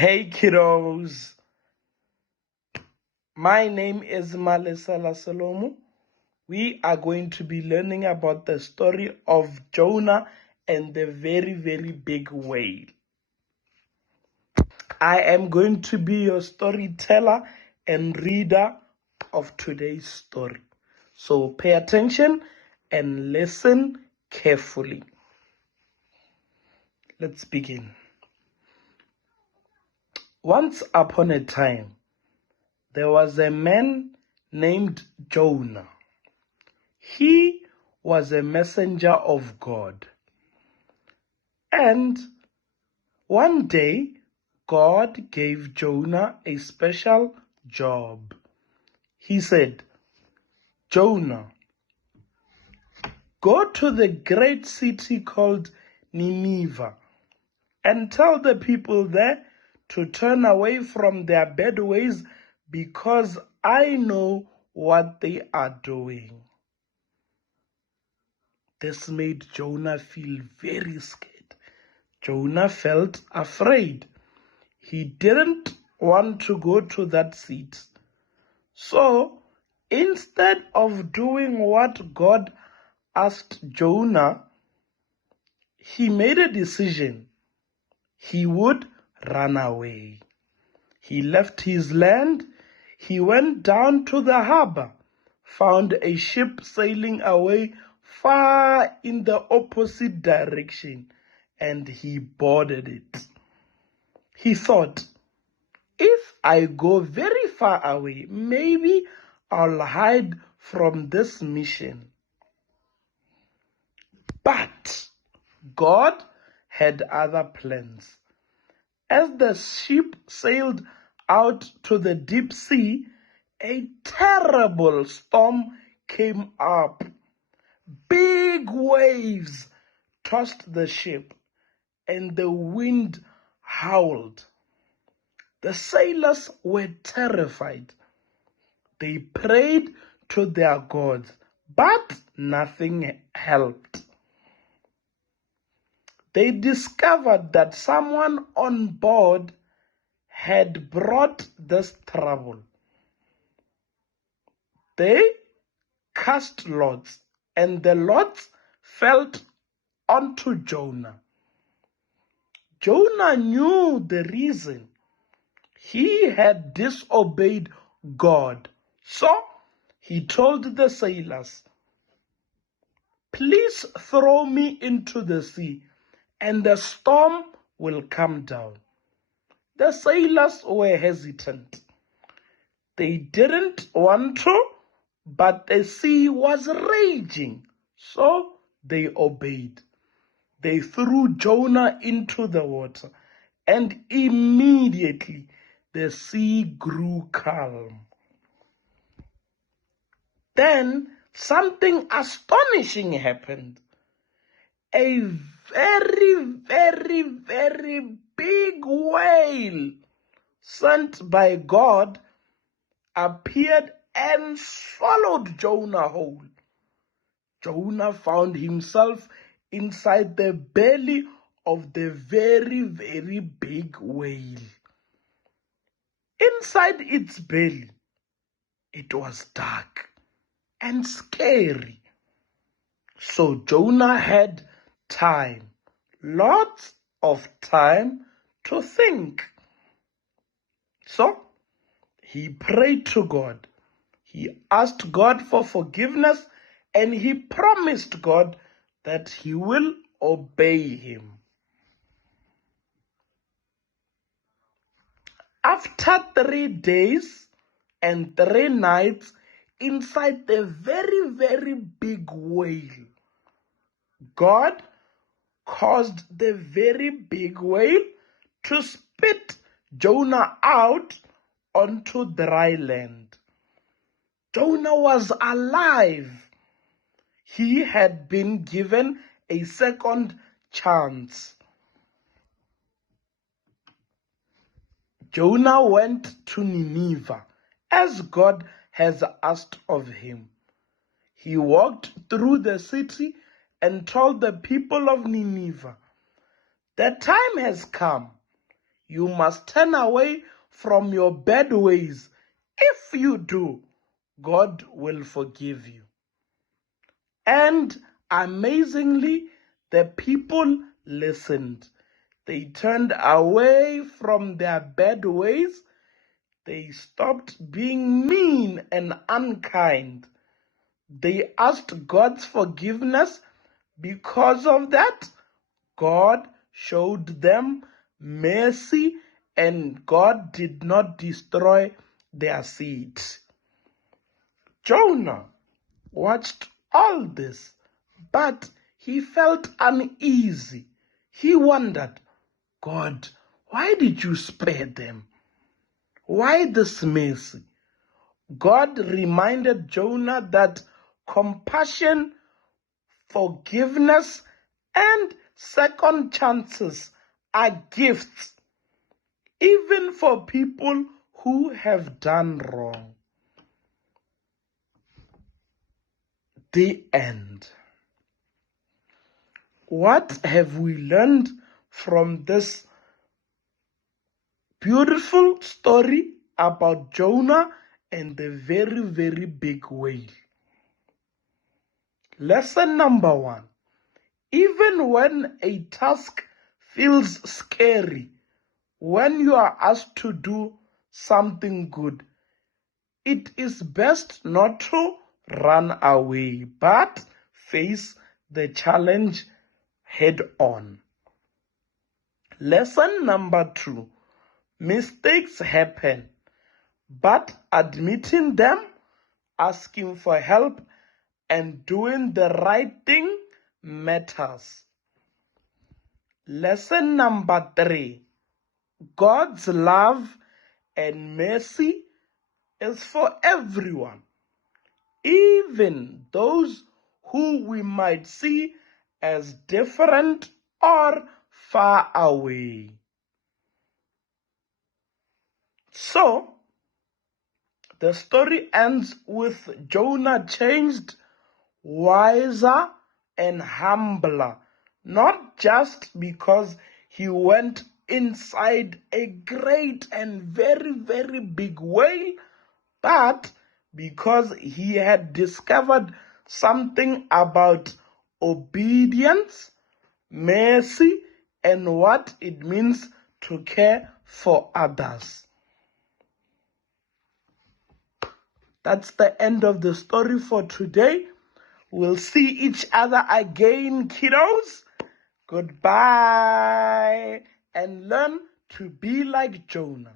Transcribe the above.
Hey kiddos, my name is Malesela Salomo. We are going to be learning about the story of Jonah and the very, very big whale. I am going to be your storyteller and reader of today's story. So pay attention and listen carefully. Let's begin. Once upon a time, there was a man named Jonah. He was a messenger of God. And one day, God gave Jonah a special job. He said, Jonah, go to the great city called Nineveh and tell the people there to turn away from their bad ways because I know what they are doing. This made Jonah feel very scared. Jonah felt afraid. He didn't want to go to that seat. So instead of doing what God asked Jonah, he made a decision. He would run away. He left his land. He went down to the harbor, found a ship sailing away far in the opposite direction, and he boarded it. He thought, if I go very far away, maybe I'll hide from this mission. But God had other plans. As the ship sailed out to the deep sea, a terrible storm came up. Big waves tossed the ship, and the wind howled. The sailors were terrified. They prayed to their gods, but nothing helped. They discovered that someone on board had brought this trouble. They cast lots, and the lots fell onto Jonah. Jonah knew the reason. He had disobeyed God. So he told the sailors, please throw me into the sea, and the storm will come down. The sailors were hesitant. They didn't want to, but the sea was raging, so they obeyed. They threw Jonah into the water, and immediately the sea grew calm. Then something astonishing happened. A very, very, very big whale sent by God appeared and swallowed Jonah whole. Jonah found himself inside the belly of the very, very big whale. Inside its belly, it was dark and scary. So Jonah had time, lots of time to think. So he prayed to God. He asked God for forgiveness, and he promised God that he will obey him. After 3 days and 3 nights inside the very, very big whale, God caused the very big whale to spit Jonah out onto dry land. Jonah was alive. He had been given a second chance. Jonah went to Nineveh as God has asked of him. He walked through the city and told the people of Nineveh, the time has come. You must turn away from your bad ways. If you do, God will forgive you. And amazingly, the people listened. They turned away from their bad ways. They stopped being mean and unkind. They asked God's forgiveness. Because of that, God showed them mercy, and God did not destroy their seed. Jonah watched all this, but he felt uneasy. He wondered, God, why did you spare them? Why this mercy? God reminded Jonah that compassion, forgiveness, and second chances are gifts, even for people who have done wrong. The end. What have we learned from this beautiful story about Jonah and the very, very big whale? Lesson number 1. Even when a task feels scary, when you are asked to do something good, it is best not to run away, but face the challenge head on. Lesson number 2. Mistakes happen, but admitting them, asking for help, and doing the right thing matters. Lesson number 3. God's love and mercy is for everyone, even those who we might see as different or far away. So, the story ends with Jonah changed, wiser, and humbler, not just because he went inside a great and very, very big whale, but because he had discovered something about obedience, mercy, and what it means to care for others. That's the end of the story for today. We'll see each other again, kiddos. Goodbye, and learn to be like Jonah.